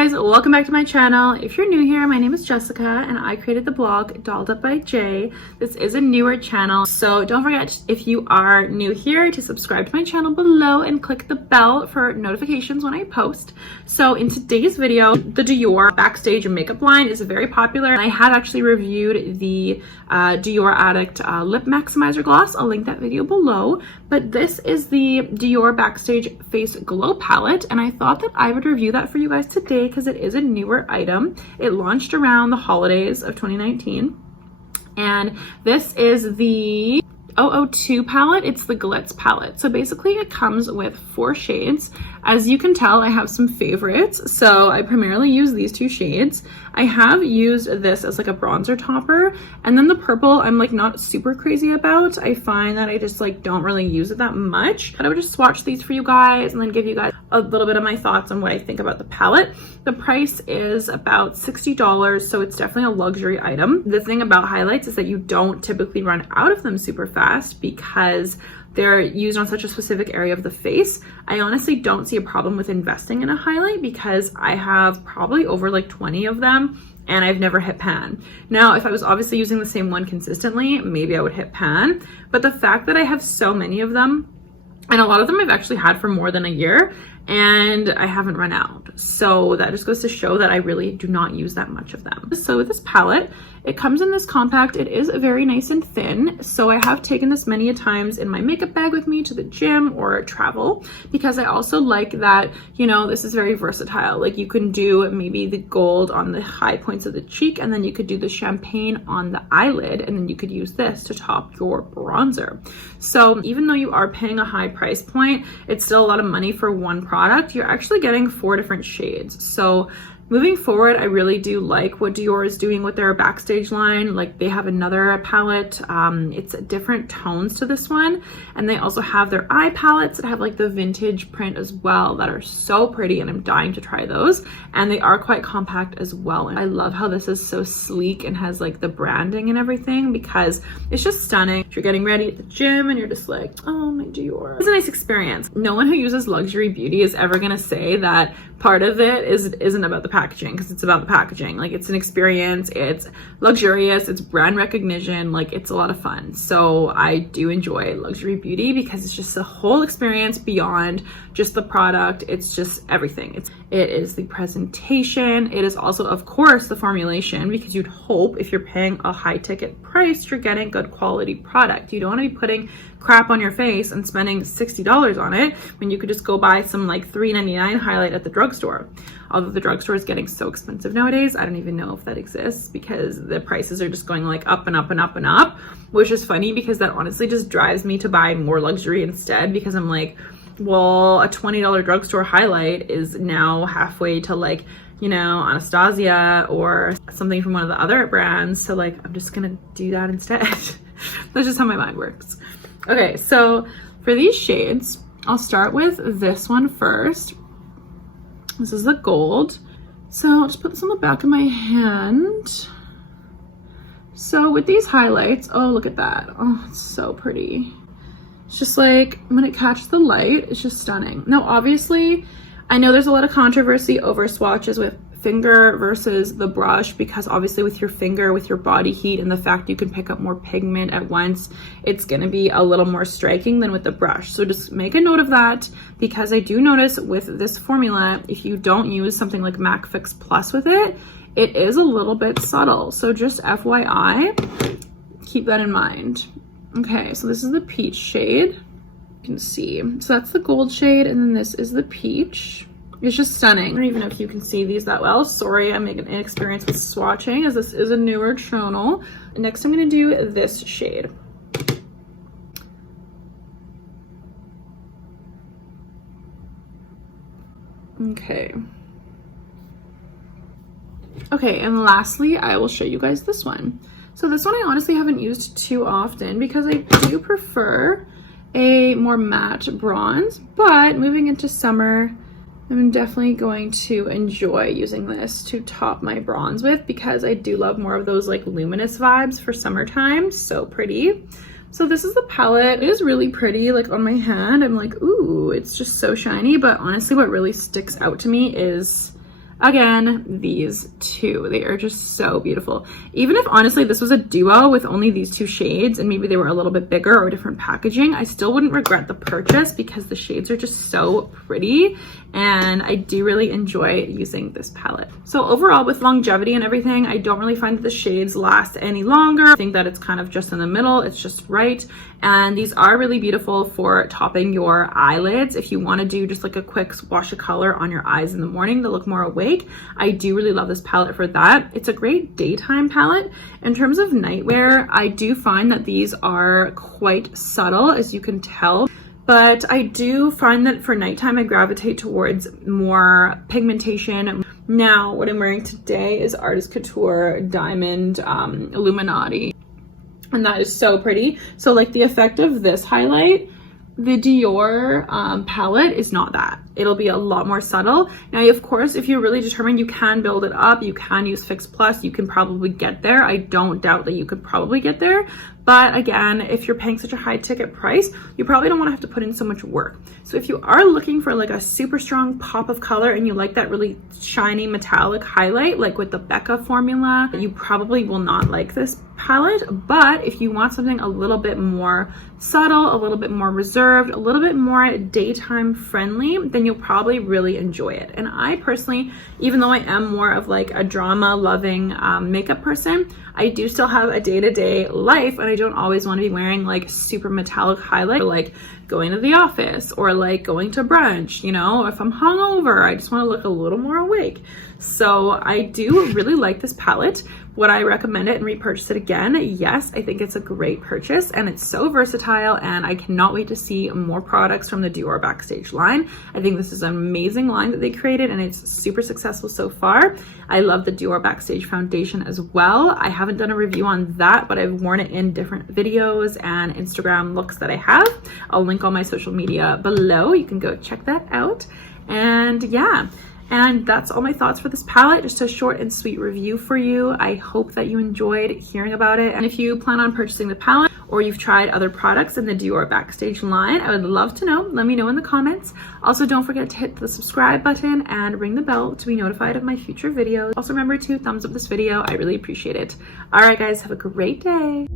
guys, welcome back to my channel. If you're new here, my name is Jessica and I created the blog Dolled Up by Jay. This is a newer channel, so don't forget, if you are new here, to subscribe to my channel below and click the bell for notifications when I post. So in today's video, the Dior Backstage makeup line is very popular. I had actually reviewed the Dior Addict Lip Maximizer Gloss. I'll link that video below. But this is the Dior Backstage Face Glow Palette, and I thought that I would review that for you guys today because it is a newer item. It launched around the holidays of 2019. And this is the 002 palette. It's the Glitz palette. So basically it comes with 4 shades. As you can tell, I have some favorites. So I primarily use these 2 shades. I have used this as like a bronzer topper. And then the purple, I'm like not super crazy about. I find that I just like don't really use it that much. But I would just swatch these for you guys and then give you guys a little bit of my thoughts on what I think about the palette. The price is about $60, so it's definitely a luxury item. The thing about highlights is that you don't typically run out of them super fast because they're used on such a specific area of the face. I honestly don't see a problem with investing in a highlight because I have probably over like 20 of them and I've never hit pan. Now, if I was obviously using the same one consistently, maybe I would hit pan, but the fact that I have so many of them, and a lot of them I've actually had for more than a year, and I haven't run out. So that just goes to show that I really do not use that much of them. So with this palette, it comes in this compact. It is very nice and thin. So I have taken this many a times in my makeup bag with me to the gym or travel, because I also like that, you know, this is very versatile. Like you can do maybe the gold on the high points of the cheek, and then you could do the champagne on the eyelid, and then you could use this to top your bronzer. So even though you are paying a high price point, it's still a lot of money for one product. You're actually getting 4 different shades. So moving forward, I really do like what Dior is doing with their Backstage line. Like they have another palette. It's different tones to this one. And they also have their eye palettes that have like the vintage print as well that are so pretty, and I'm dying to try those. And they are quite compact as well. And I love how this is so sleek and has like the branding and everything because it's just stunning. If you're getting ready at the gym and you're just like, oh my Dior. It's a nice experience. No one who uses luxury beauty is ever gonna say that part of it isn't about the packaging, because it's about the packaging. Like it's an experience, it's luxurious, it's brand recognition, like it's a lot of fun. So I do enjoy luxury beauty because it's just a whole experience beyond just the product. It's just everything. It is the presentation. It is also, of course, the formulation, because you'd hope if you're paying a high ticket price, you're getting good quality product. You don't want to be putting crap on your face and spending $60 on it when you could just go buy some like $3.99 highlight at the drugstore. Although the drugstore is getting so expensive nowadays, I don't even know if that exists because the prices are just going like up and up and up and up, which is funny because that honestly just drives me to buy more luxury instead, because I'm like, well, a $20 drugstore highlight is now halfway to like, you know, Anastasia or something from one of the other brands. So like, I'm just gonna do that instead. That's just how my mind works. Okay, so for these shades, I'll start with this one first. This is the gold. So I'll just put this on the back of my hand. So with these highlights, oh, look at that. Oh, it's so pretty. It's just like, when it catches the light, it's just stunning. Now, obviously, I know there's a lot of controversy over swatches with finger versus the brush, because obviously with your finger, with your body heat and the fact you can pick up more pigment at once, it's going to be a little more striking than with the brush. So just make a note of that, because I do notice with this formula, if you don't use something like MAC Fix Plus with it, it is a little bit subtle. So just FYI, keep that in mind. Okay, so this is the peach shade. You can see. So that's the gold shade, and then this is the peach. It's just stunning. I don't even know if you can see these that well. Sorry, I'm making an inexperience with swatching, as this is a newer channel. Next, I'm gonna do this shade. Okay. Okay, and lastly, I will show you guys this one. So this one I honestly haven't used too often because I do prefer a more matte bronze, but moving into summer, I'm definitely going to enjoy using this to top my bronze with, because I do love more of those like luminous vibes for summertime. So pretty. So this is the palette. It is really pretty, like on my hand. I'm like, ooh, it's just so shiny. But honestly, what really sticks out to me is Again, these two, they are just so beautiful. Even if honestly this was a duo with only these two shades and maybe they were a little bit bigger or different packaging, I still wouldn't regret the purchase because the shades are just so pretty and I do really enjoy using this palette. So overall, with longevity and everything, I don't really find that the shades last any longer. I think that it's kind of just in the middle, it's just right. And these are really beautiful for topping your eyelids. If you want to do just like a quick wash of color on your eyes in the morning to look more awake, I do really love this palette for that. It's a great daytime palette. In terms of nightwear, I do find that these are quite subtle, as you can tell. But I do find that for nighttime, I gravitate towards more pigmentation. Now, what I'm wearing today is Artist Couture Diamond Illuminati. And that is so pretty. So like the effect of this highlight, the Dior palette is not that. It'll be a lot more subtle. Now, of course, if you're really determined, you can build it up. You can use Fix Plus. You can probably get there. I don't doubt that you could probably get there. But again, if you're paying such a high ticket price, you probably don't want to have to put in so much work. So if you are looking for like a super strong pop of color and you like that really shiny metallic highlight, like with the Becca formula, you probably will not like this palette. But if you want something a little bit more subtle, a little bit more reserved, a little bit more daytime friendly, then you'll probably really enjoy it. And I personally, even though I am more of like a drama loving makeup person, I do still have a day-to-day life and I don't always want to be wearing like super metallic highlight, like going to the office or like going to brunch, you know. If I'm hungover, I just want to look a little more awake. So I do really like this palette. Would I recommend it and repurchase it again? Yes, I think it's a great purchase and it's so versatile and I cannot wait to see more products from the Dior Backstage line. I think this is an amazing line that they created and it's super successful so far. I love the Dior Backstage foundation as well. I haven't done a review on that, but I've worn it in different videos and Instagram looks that I have. I'll link all my social media below. You can go check that out. And yeah. And that's all my thoughts for this palette. Just a short and sweet review for you. I hope that you enjoyed hearing about it. And if you plan on purchasing the palette or you've tried other products in the Dior Backstage line, I would love to know. Let me know in the comments. Also, don't forget to hit the subscribe button and ring the bell to be notified of my future videos. Also, remember to thumbs up this video. I really appreciate it. All right, guys, have a great day.